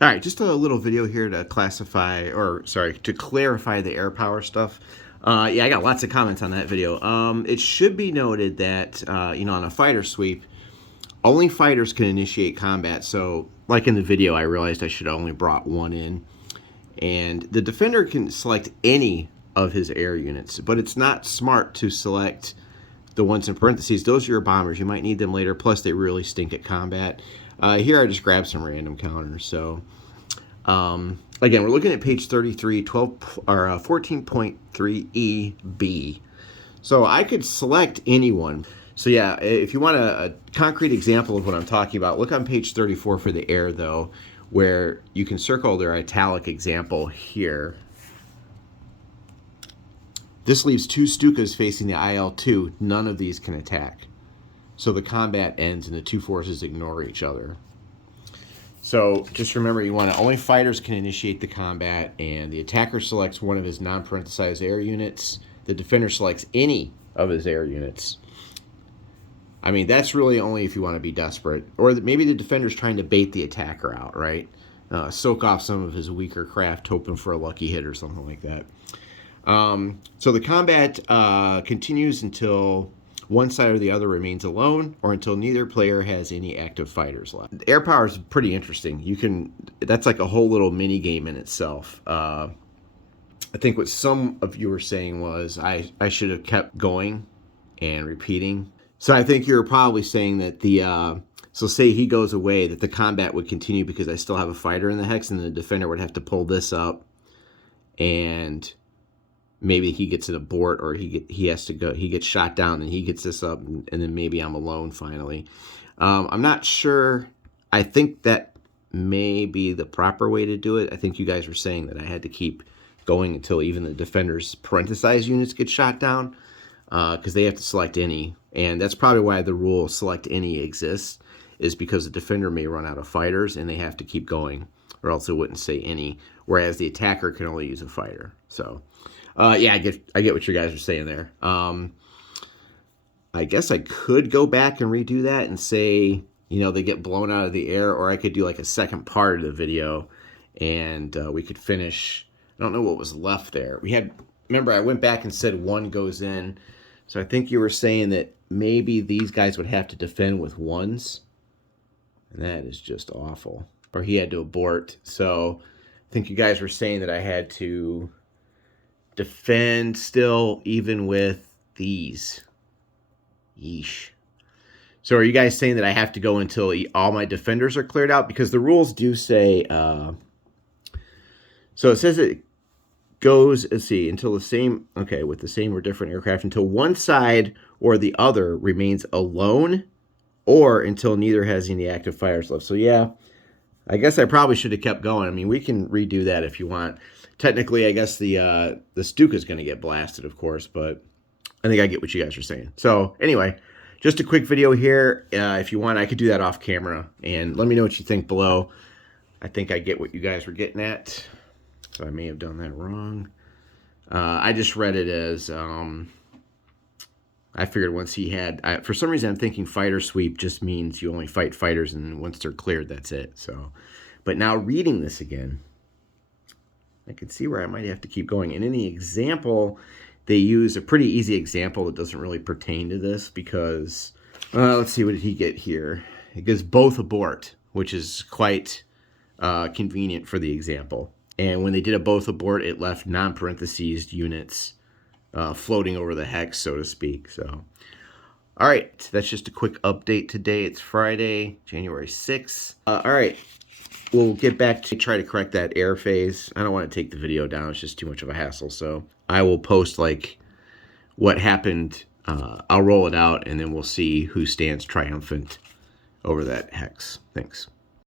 All right, just a little video here to classify, or sorry, to clarify the air power stuff. Yeah, I got lots of comments on that video. It should be noted that, on a fighter sweep, only fighters can initiate combat. So, like in the video, I realized I should have only brought one in. And the defender can select any of his air units, but it's not smart to select the ones in parentheses. Those are your bombers. You might need them later, plus they really stink at combat. Here I just grabbed some random counters. So, again, we're looking at page 33, 14.3EB. So I could select anyone. So yeah, if you want a concrete example of what I'm talking about, look on page 34 for the air, though, where you can circle their italic example here. This leaves two Stukas facing the IL-2. None of these can attack. So the combat ends and the two forces ignore each other. So just remember, only fighters can initiate the combat, and the attacker selects one of his non-parenthesized air units. The defender selects any of his air units. I mean, that's really only if you want to be desperate. Or maybe the defender's trying to bait the attacker out, right? Soak off some of his weaker craft, hoping for a lucky hit or something like that. So the combat continues until one side or the other remains alone, or until neither player has any active fighters left. Air power is pretty interesting. That's like a whole little mini game in itself. I think what some of you were saying was I should have kept going and repeating. So I think you're probably saying that so say he goes away, that the combat would continue because I still have a fighter in the hex, and the defender would have to pull this up, and maybe he gets an abort, or he has to go. He gets shot down, and he gets this up, and then maybe I'm alone finally. I'm not sure. I think that may be the proper way to do it. I think you guys were saying that I had to keep going until even the defender's parenthesized units get shot down, because they have to select any. And that's probably why the rule select any exists, is because the defender may run out of fighters and they have to keep going, or else it wouldn't say any, whereas the attacker can only use a fighter. So, yeah, I get what you guys are saying there. I guess I could go back and redo that and say, they get blown out of the air, or I could do like a second part of the video, and we could finish. I don't know what was left there. Remember, I went back and said one goes in. So I think you were saying that maybe these guys would have to defend with ones. And that is just awful. Or he had to abort. So I think you guys were saying that I had to defend still even with these. Yeesh. So are you guys saying that I have to go until all my defenders are cleared out? Because the rules do say... so it says it goes, let's see, until the same, okay, with the same or different aircraft, until one side or the other remains alone, or until neither has any active fighters left. So yeah, I guess I probably should have kept going. I mean, we can redo that if you want. Technically, I guess the Stuka is going to get blasted, of course, but I think I get what you guys are saying. So anyway, just a quick video here. If you want, I could do that off camera, and let me know what you think below. I think I get what you guys were getting at. So I may have done that wrong. I just read it as, I figured once he had, for some reason I'm thinking fighter sweep just means you only fight fighters, and once they're cleared, that's it. So, but now reading this again, I can see where I might have to keep going. And in the example, they use a pretty easy example that doesn't really pertain to this, because, let's see, what did he get here? It gives both abort, which is quite convenient for the example. And when they did a both abort, it left non-parenthesized units floating over the hex, so to speak. So, all right, that's just a quick update today. It's Friday, January 6th. All right, we'll get back to try to correct that air phase. I don't want to take the video down. It's just too much of a hassle. So I will post like what happened. I'll roll it out, and then we'll see who stands triumphant over that hex. Thanks.